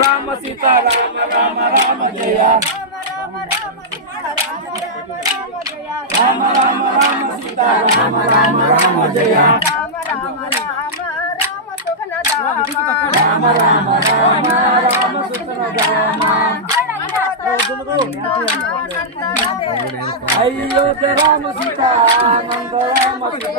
రామ సీత రామ రామ రామ జయ రామ రామ రామ సీత రామ రామ రామ జయ రామ రామ రామ రామ సుఖన అయ్యో రామ సీత రామ సీత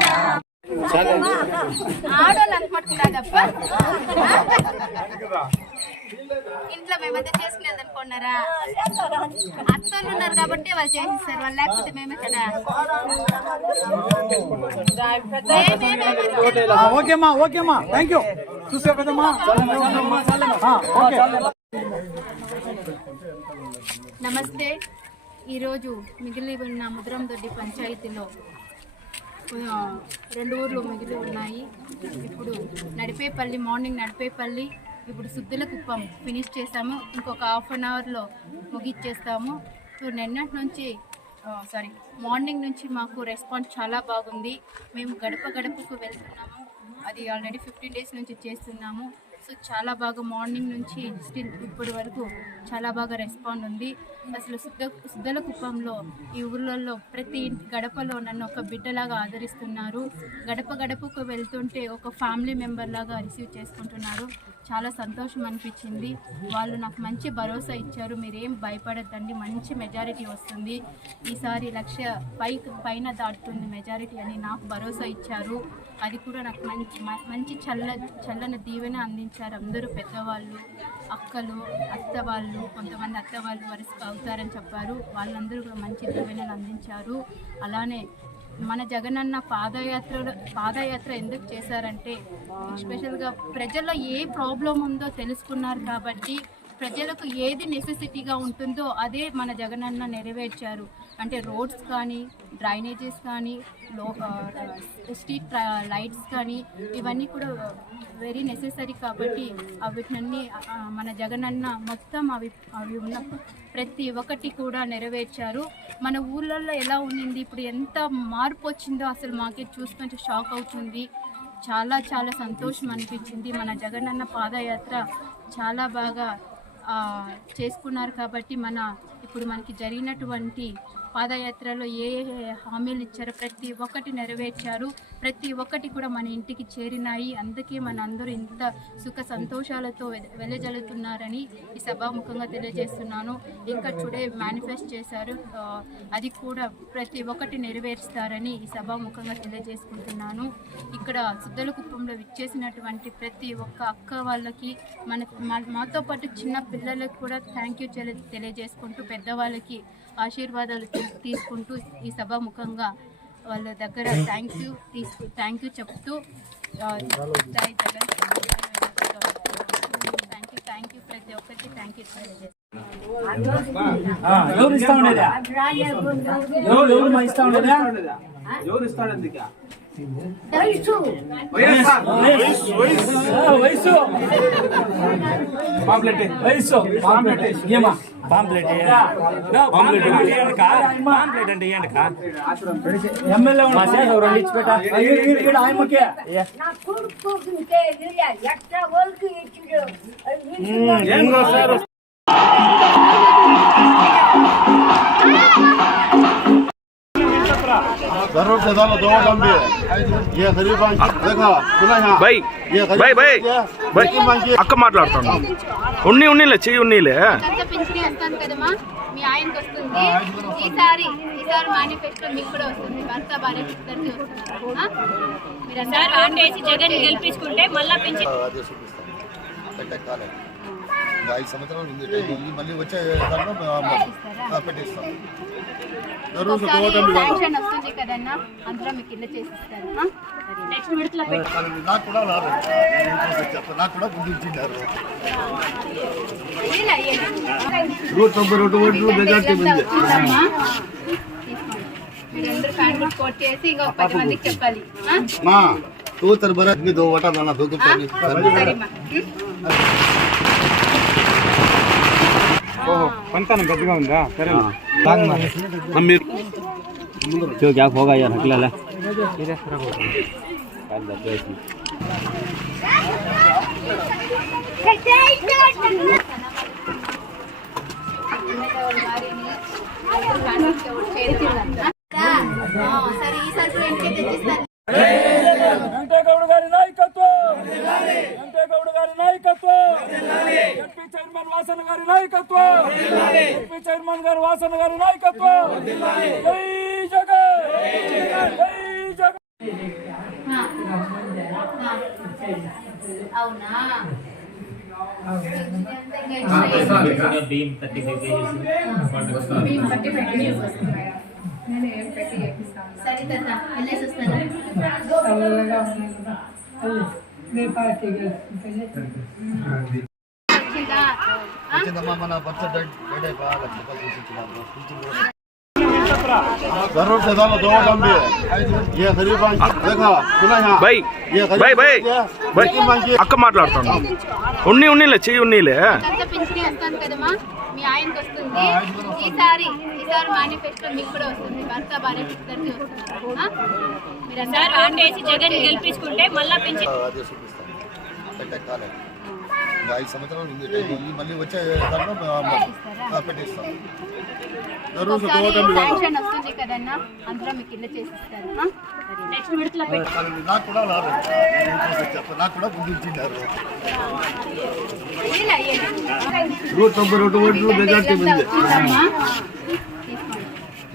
ఆడోళ్ళు అనుకుంటున్నాదప్ప ఇంట్లో మేమంతా చేసుకునేది అనుకున్నారా అత్తలు ఉన్నారు కాబట్టి వాళ్ళు చేసిస్తారు వాళ్ళు లేకపోతే మేమే కదా. ఓకేమ్మా ఓకేమ్మా థ్యాంక్ యూ చూసా కదమ్మా? నమస్తే. ఈరోజు మిగిలి ఉన్న ముద్రందొడ్డి పంచాయతీలో ఆ, రెండు ఊర్లు మిగిలి ఉన్నాయి. ఇప్పుడు నడిపేపల్లి మార్నింగ్ నడిపేపల్లి ఇప్పుడు సుద్దుల కుప్పం ఫినిష్ చేసాము. ఇంకొక హాఫ్ అన్ అవర్లో ముగిచ్చేస్తాము. సో నిన్నటి నుంచి సారీ మార్నింగ్ నుంచి మాకు రెస్పాన్స్ చాలా బాగుంది. మేము గడప గడపకు వెళ్తున్నాము. అది ఆల్రెడీ ఫిఫ్టీన్ డేస్ నుంచి చేస్తున్నాము. సో చాలా బాగా మార్నింగ్ నుంచి స్టిల్ ఇప్పటి వరకు చాలా బాగా రెస్పాండ్ ఉంది. అసలు శుద్ధ శుద్ధల కుప్పంలో ఈ ఊర్లలో ప్రతి గడపలో నన్ను ఒక బిడ్డలాగా ఆదరిస్తున్నారు. గడప గడపకు వెళ్తుంటే ఒక ఫ్యామిలీ మెంబర్ లాగా రిసీవ్ చేసుకుంటున్నారు. చాలా సంతోషం అనిపించింది. వాళ్ళు నాకు మంచి భరోసా ఇచ్చారు. మీరేం భయపడద్దండి. మంచి మెజారిటీ వస్తుంది. ఈసారి లక్ష పై పైన దాటుతుంది మెజారిటీ అని నాకు భరోసా ఇచ్చారు. అది కూడా నాకు మంచి మంచి చల్ల చల్లని దీవెన అందించారు అందరూ పెద్దవాళ్ళు అక్కలు అత్త వాళ్ళు కొంతమంది అత్త వాళ్ళు వరుస అవుతారని చెప్పారు. వాళ్ళందరూ కూడా మంచి దీవెనలు అందించారు. అలానే మన జగనన్న పాదయాత్ర పాదయాత్ర ఎందుకు చేశారంటే స్పెషల్గా ప్రజల్లో ఏ ప్రాబ్లం ఉందో తెలుసుకున్నారు కాబట్టి ప్రజలకు ఏది నెసెసిటీగా ఉంటుందో అదే మన జగనన్న నెరవేర్చారు. అంటే రోడ్స్ కానీ డ్రైనేజెస్ కానీ లో స్ట్రీట్ లైట్స్ కానీ ఇవన్నీ కూడా వెరీ నెసెసరీ కాబట్టి వీటినన్నీ మన జగనన్న మొత్తం అవి అవి ఉన్న ప్రతి ఒక్కటి కూడా నెరవేర్చారు. మన ఊళ్ళల్లో ఎలా ఉండింది ఇప్పుడు ఎంత మార్పు వచ్చిందో అసలు మాకే చూసుకొని షాక్ అవుతుంది. చాలా చాలా సంతోషం అనిపించింది. మన జగనన్న పాదయాత్ర చాలా బాగా చేసుకున్నారు కాబట్టి మన ఇప్పుడు మనకి జరిగినటువంటి పాదయాత్రలో ఏ ఏ హామీలు ఇచ్చారో ప్రతి ఒక్కటి నెరవేర్చారు. ప్రతి ఒక్కటి కూడా మన ఇంటికి చేరినాయి. అందుకే మన అందరూ ఇంత సుఖ సంతోషాలతో వె- వెదజల్లుతున్నారని ఈ సభాముఖంగా తెలియజేస్తున్నాను. ఇంకా టుడే మేనిఫెస్ట్ చేశారు. అది కూడా ప్రతి ఒక్కటి నెరవేరుస్తారని ఈ సభాముఖంగా తెలియజేసుకుంటున్నాను. ఇక్కడ సుద్దల కుప్పంలో విచ్చేసినటువంటి ప్రతి ఒక్క అక్క వాళ్ళకి మన మా- మాతో పాటు చిన్న పిల్లలకు కూడా థ్యాంక్ యూ తెలియజేసుకుంటూ పెద్దవాళ్ళకి ఆశీర్వాదాలు తీసుకుంటూ ఈ సభాముఖంగా వాళ్ళ దగ్గర థ్యాంక్ యూ తీసుకు థ్యాంక్ యూ చెప్తూ థ్యాంక్ యూ థ్యాంక్ యూ ప్రతి ఒక్కరికి థ్యాంక్ యూ ఎవరు ఇస్తా ఉండేదా? ఎవరు ఎవరు మా ఇస్తా ఉండేదా? ఎవరు ఇస్తాడు అందుకే? ఎమ్మెల్యే మా సేవ రెండు ఇచ్చి పెట్టా. ఆయమ్మకే. ఎక్కడ ఓల్కి ఇచ్చిండు? जरूर से डालो दो लंबे ये गरीब देखो सुना यहाँ బై ये गरीब బై బై ये బై लेकिन मांगिए అక్క మాట్లాడుతాను ఉన్ని ఉన్నీలే చెయ్యి ఉన్నీలే ఎంత పింఛనీ వస్తాను కదమ్మా మీ ఆయనకి వస్తుంది ఈసారి ఈసారి మేనిఫెస్టో మీకు కూడా వస్తుంది భర్త భార్య ఇద్దరికి వస్తున్నారు ఆ? మీరందరూ ఓటేసి జగన్ గెలిపించుకుంటే మళ్ళా పెట్టక కాలేదు ఇంకా ఐదు సంవత్సరాలు ఉంది. టైం మళ్ళీ వచ్చే దాంట్లో నాకు కూడా లాభం నూట తొంభై రెండు ఓట్లు మెజార్టీ ఉంది. చేసి ఇంకొక పది చెప్పాలి. ఆ? మా తూ తర్ బరత్ మీ దో వటా నాన్న దో ఆ? సరేమ్మా ఉం? పంతానం పెద్దగా ఉందా సరే మీరు जो क्या होगा यार हकला ले గారి నాయకత్వం. వెంకటగౌడ గారి నాయకత్వం. ఎంపీ చైర్మన్ వాసన గారి నాయకత్వం. ఎంపీ చైర్మన్ గారి వాసన గారి నాయకత్వం. జై జగన్. జై జగన్. ఆ. ఆ. అవునా బియ్యం థర్టీ ఫైవ్ కేజీస్. సరే తాత వెళ్ళేసి వస్తాను? వచ్చిందమ్మా మన బర్త్ డేట్ డేట్ లక్ష రూపాయలు తీసి ఇచ్చినారు పింఛన్ కూడా जरूर से डालो दो डब्बे ये गरीब देखो सुना यहाँ బై ये బై బై బై गरीब मांगी అక్క మాట్లాడుతాను ఉన్ని ఉన్నీలే చెయ్యి ఉన్నీలే కొత్త పింఛనీ వస్తాను కదమ్మా మీ ఆయనకి వస్తుంది ఈసారి ఈసారి మేనిఫెస్టో మీకు కూడా వస్తుంది భర్త భార్య ఇద్దరికి వస్తుంది ఆ? మీరందరూ ఓటేసి జగన్ గెలిపించుకుంటే మళ్ళా పెంచి ఐదు సంవత్సరాలు ఉంది వచ్చే దాంట్లో పెట్టిస్తాం నాకు కూడా చెప్తాను. నాకు కూడా గుర్తించినారు. నూట తొంభై రెండు ఓట్లు మెజార్టీ ఉంది వచ్చిందమ్మా? తీసుకోండి.